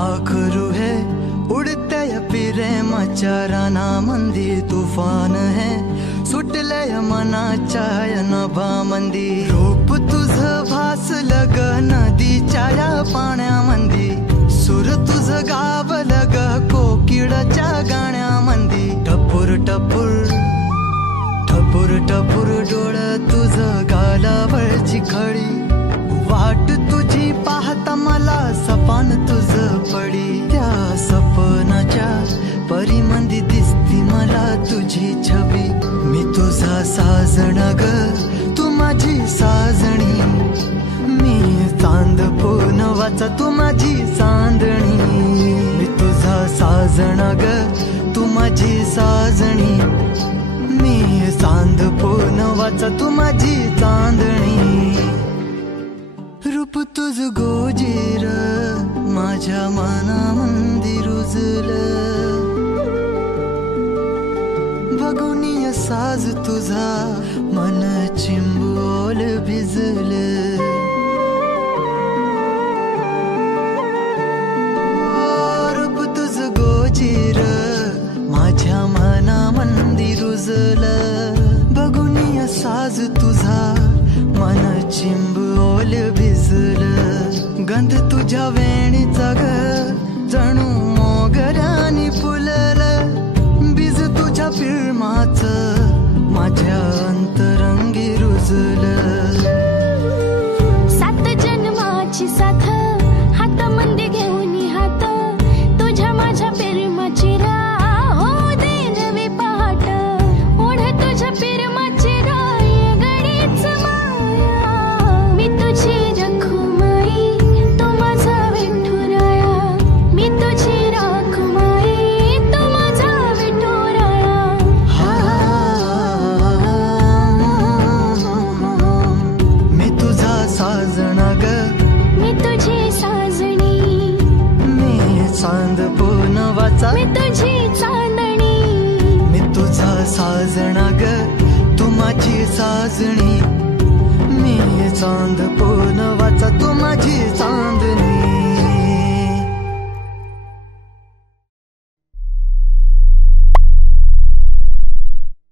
पाखरू है उडते प्रेमाच्या रानामंदी तुफान है सुटले मनाच्या नभामंदी रूप तुझ भासलं ग नदीच्या या पाण्यामंदी सुर तुझ गावलं ग कोकिळाच्या गाण्यामंदी टपूर टपूर टपूर टपूर डोळं तुझ गालावरची खडी वाट तुझी पाहता मला सपान तुझ पडी त्या सपनाच्या परिमंदी दिसती मला तुझी छबी मी तुझा साजण ग तू माझी साजणी मी चांद पूनवाचा तू माझी चांदणी मी तुझा साजण ग तू माझी साजणी मी चांद पूनवाचा तू माझी चांदणी रूप तुझ गोजीर माझ्या मनामंदी रुजलं बघुनिय साज तुझा मन चिंबोल भिजलं रूप तुझ गोजीर माझ्या मनामंदी रुजलं बघुनिय साज तुझा मन चिंबोल भिजलं गंध तुझ्या वेणीचा ग जणू मोगऱ्याने फुललं बीज तुझ्या पिळमाचं माझ्या अंतरंगी रुजलं सात जन्माची साथ हात मंदी घेऊन हात तुझ्या माझ्या प्रेमाची राह हो दे नवी पहाट ओढ तुझ्या प्रेमाची राय गडीच माया मी तुझी रखुमाई तो माझा विठुराया मी तुझी रखुमाई तो माझा विठुराया मी तुझा साजणा ग मी तुझी साजणी मी चांद पूनवाचा मी तुझी चांदणी मी तुझा साजणा ग तू माझी साजणी मी चांद